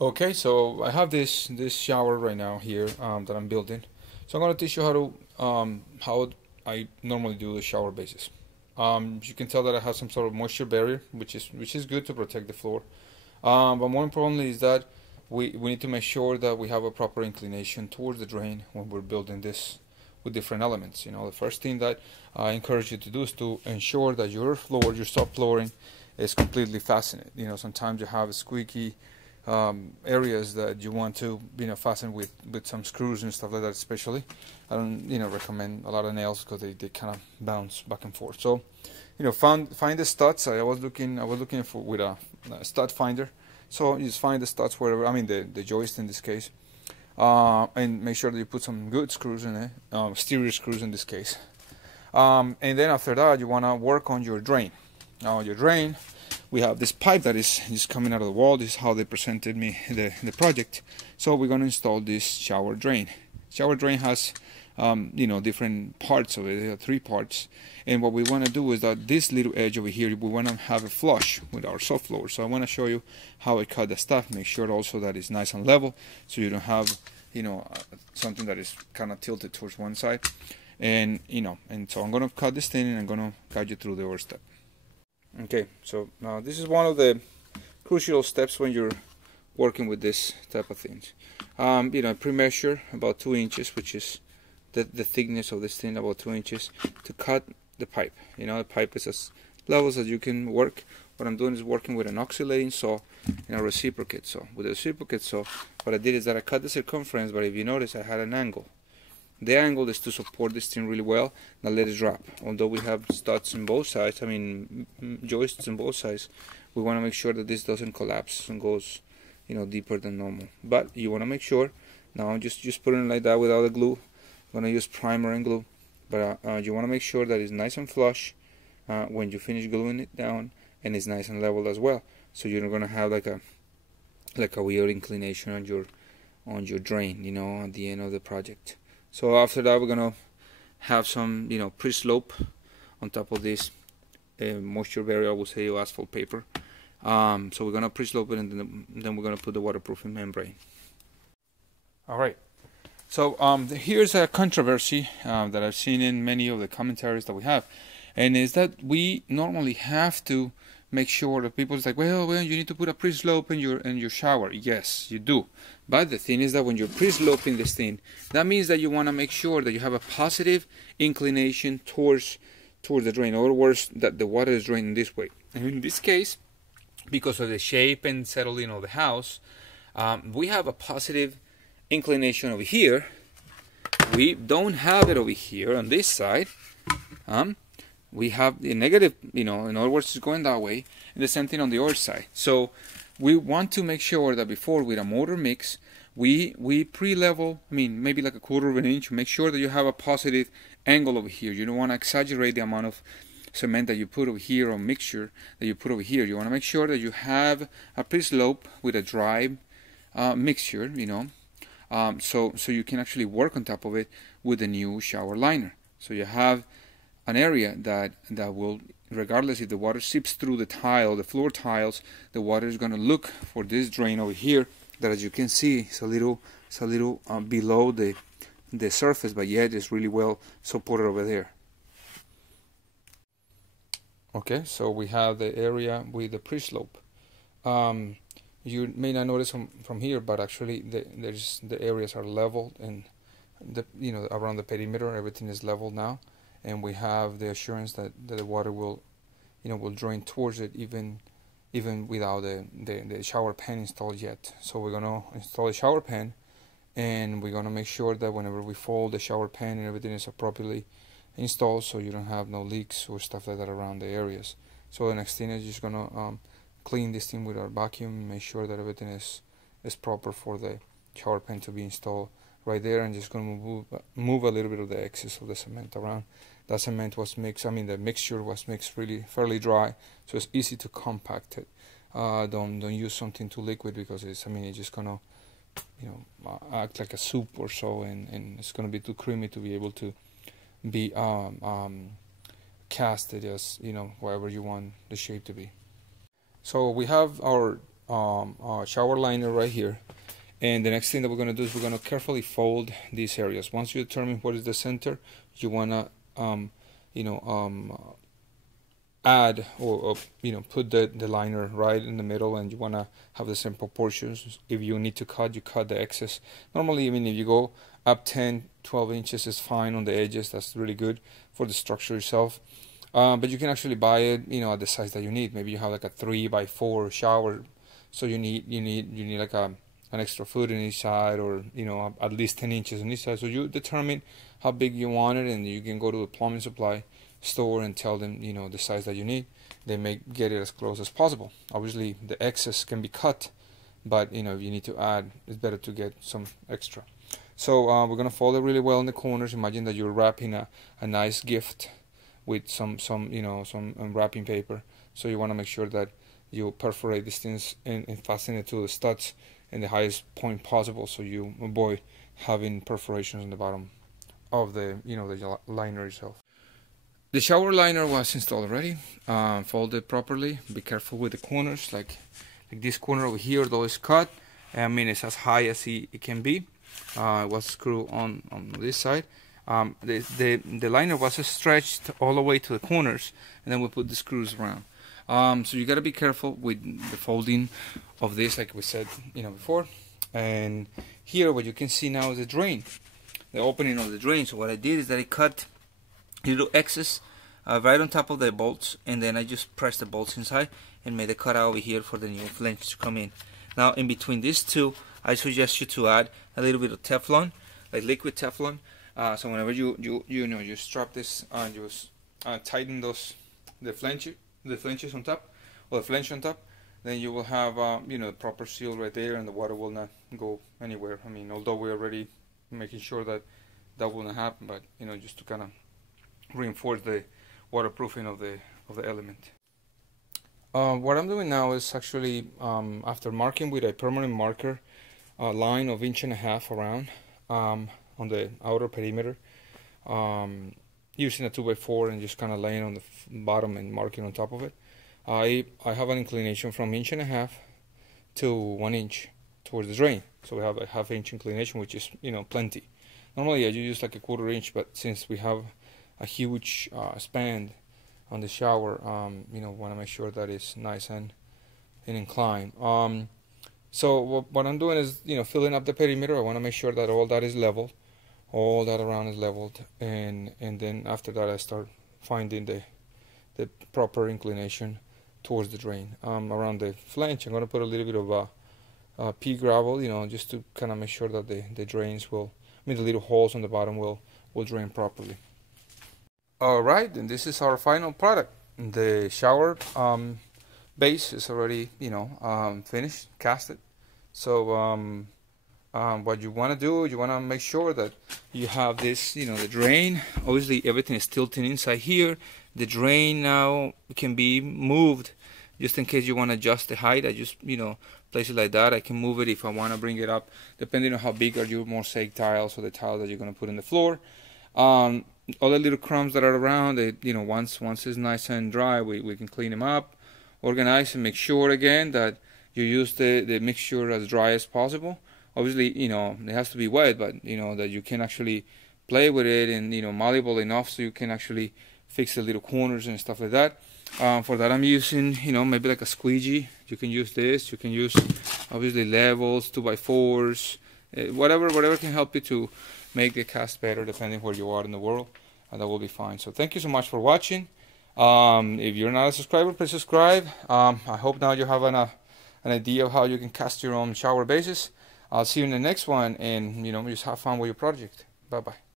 Okay, so I have this shower right now here that I'm building. So I'm gonna teach you how I normally do the shower bases. You can tell that I have some sort of moisture barrier, which is good to protect the floor. But more importantly is that we need to make sure that we have a proper inclination towards the drain when we're building this with different elements. You know, the first thing that I encourage you to do is to ensure that your floor, your subflooring, is completely fastened. You know, sometimes you have squeaky areas that you want to fasten with some screws and stuff like that. Especially I don't recommend a lot of nails because they kind of bounce back and forth. So find the studs. I was looking for with a stud finder. So you just find the studs wherever, I mean the joist in this case, and make sure that you put some good screws in it, stereo screws in this case. And then after that you want to work on your drain. Now your drain, we have this pipe that is just coming out of the wall. This is how they presented me the project. So we're going to install this shower drain. Shower drain has different parts of it. There are 3 parts, and what we want to do is that this little edge over here, we want to have a flush with our subfloor. So I want to show you how I cut the stuff. Make sure also that it's nice and level, so you don't have something that is kind of tilted towards one side. And and so I'm going to cut this thing, and I'm going to guide you through the other step. Okay, so now this is one of the crucial steps when you're working with this type of things. Pre-measure about 2 inches, which is the thickness of this thing, about 2 inches, to cut the pipe. The pipe is as level as you can work. What I'm doing is working with an oscillating saw and a reciprocate saw. With a reciprocate saw, what I did is that I cut the circumference, but if you notice, I had an angle. The angle is to support this thing really well, not let it drop. Although we have studs on both sides, joists on both sides, we want to make sure that this doesn't collapse and goes, deeper than normal. But you want to make sure. Now I'm just putting it like that without the glue. I'm going to use primer and glue, but you want to make sure that it's nice and flush when you finish gluing it down, and it's nice and level as well. So you're not going to have like a weird inclination on your drain, at the end of the project. So after that, we're gonna have some, pre-slope on top of this moisture barrier, I would say, asphalt paper. So we're gonna pre-slope it, and then we're gonna put the waterproofing membrane. All right. So here's a controversy that I've seen in many of the commentaries that we have, and is that we normally have to make sure that people's like, well, you need to put a pre-slope in your shower. Yes, you do. But the thing is that when you're pre-sloping this thing, that means that you want to make sure that you have a positive inclination towards the drain. In other words, that the water is draining this way. And in this case, because of the shape and settling of the house, we have a positive inclination over here. We don't have it over here on this side. We have the negative, in other words, it's going that way, and the same thing on the other side. So we want to make sure that before with a mortar mix, we pre-level, maybe like a 1/4 of an inch, make sure that you have a positive angle over here. You don't want to exaggerate the amount of cement that you put over here, or mixture that you put over here. You want to make sure that you have a pre-slope with a dry mixture, so you can actually work on top of it with the new shower liner. So you have an area that will, regardless if the water seeps through the floor tiles, the water is going to look for this drain over here that, as you can see, it's a little below the surface, but yet it's really well supported over there. Okay, so we have the area with the pre-slope. You may not notice from here, but actually the areas are leveled, and around the perimeter everything is leveled now. And we have the assurance that the water will drain towards it even without the shower pan installed yet. So we're gonna install a shower pan, and we're gonna make sure that whenever we fold the shower pan and everything is appropriately installed, so you don't have no leaks or stuff like that around the areas. So the next thing is just gonna clean this thing with our vacuum, make sure that everything is proper for the shower pan to be installed right there, and just going to move a little bit of the excess of the cement around. That cement was mixed, the mixture was mixed really fairly dry, so it's easy to compact it. Don't use something too liquid, because it's just gonna act like a soup or so, and it's gonna be too creamy to be able to be casted as whatever you want the shape to be. So we have our shower liner right here. And the next thing that we're going to do is we're going to carefully fold these areas. Once you determine what is the center, you want to add or put the liner right in the middle, and you want to have the same proportions. If you need to cut, you cut the excess. Normally, I mean, if you go up 10-12 inches is fine on the edges. That's really good for the structure itself. But you can actually buy it at the size that you need. Maybe you have like a 3x4 shower, so you need like an extra foot in each side, or at least 10 inches on each side. So you determine how big you want it, and you can go to the plumbing supply store and tell them the size that you need. They may get it as close as possible. Obviously the excess can be cut, but if you need to add, it's better to get some extra. So we're gonna fold it really well in the corners. Imagine that you're wrapping a nice gift with some wrapping paper. So you want to make sure that you perforate these things and fasten it to the studs in the highest point possible, so you avoid having perforations on the bottom of the the liner itself. The shower liner was installed already, folded properly. Be careful with the corners, like this corner over here, though is cut. I mean, it's as high as it can be. It was screwed on this side. The liner was stretched all the way to the corners, and then we put the screws around. So you gotta be careful with the folding of this, like we said before. And here, what you can see now is the drain, the opening of the drain. So what I did is that I cut little excess right on top of the bolts, and then I just pressed the bolts inside and made a cutout over here for the new flange to come in. Now in between these two, I suggest you to add a little bit of Teflon, like liquid Teflon. So whenever you strap this, you tighten the flanges on top, or the flange on top, then you will have the proper seal right there, and the water will not go anywhere. I mean, although we're already making sure that will not happen, but just to kind of reinforce the waterproofing of the element. What I'm doing now is actually, after marking with a permanent marker, a line of 1.5 around on the outer perimeter, using a 2x4 and just kind of laying on the bottom and marking on top of it. I have an inclination from 1.5 to 1 inch towards the drain, so we have a 1/2 inch inclination, which is plenty. Normally I use like a 1/4 inch, but since we have a huge span on the shower, want to make sure that it's nice and inclined. So what I'm doing is filling up the perimeter. I want to make sure that all that is level, all that around is leveled, and then after that I start finding the proper inclination towards the drain. Around the flange, I'm going to put a little bit of pea gravel, just to kind of make sure that the drains will, the little holes on the bottom will drain properly. Alright, and this is our final product. The shower base is already finished, casted. So what you want to do, you want to make sure that you have this, the drain. Obviously everything is tilting inside here. The drain now can be moved, just in case you want to adjust the height. I just place it like that. I can move it if I want to bring it up, depending on how big are your mosaic tiles or the tiles that you're going to put in the floor. All the little crumbs that are around, once it's nice and dry, we can clean them up, organize, and make sure again that you use the mixture as dry as possible. Obviously, it has to be wet, but that you can actually play with it, and malleable enough so you can actually fix the little corners and stuff like that. For that I'm using maybe like a squeegee. You can use this. You can use obviously levels, 2x4s, whatever can help you to make the cast better, depending where you are in the world, and that will be fine. So thank you so much for watching. If you're not a subscriber, please subscribe. I hope now you have an idea of how you can cast your own shower bases. I'll see you in the next one, and just have fun with your project. Bye bye.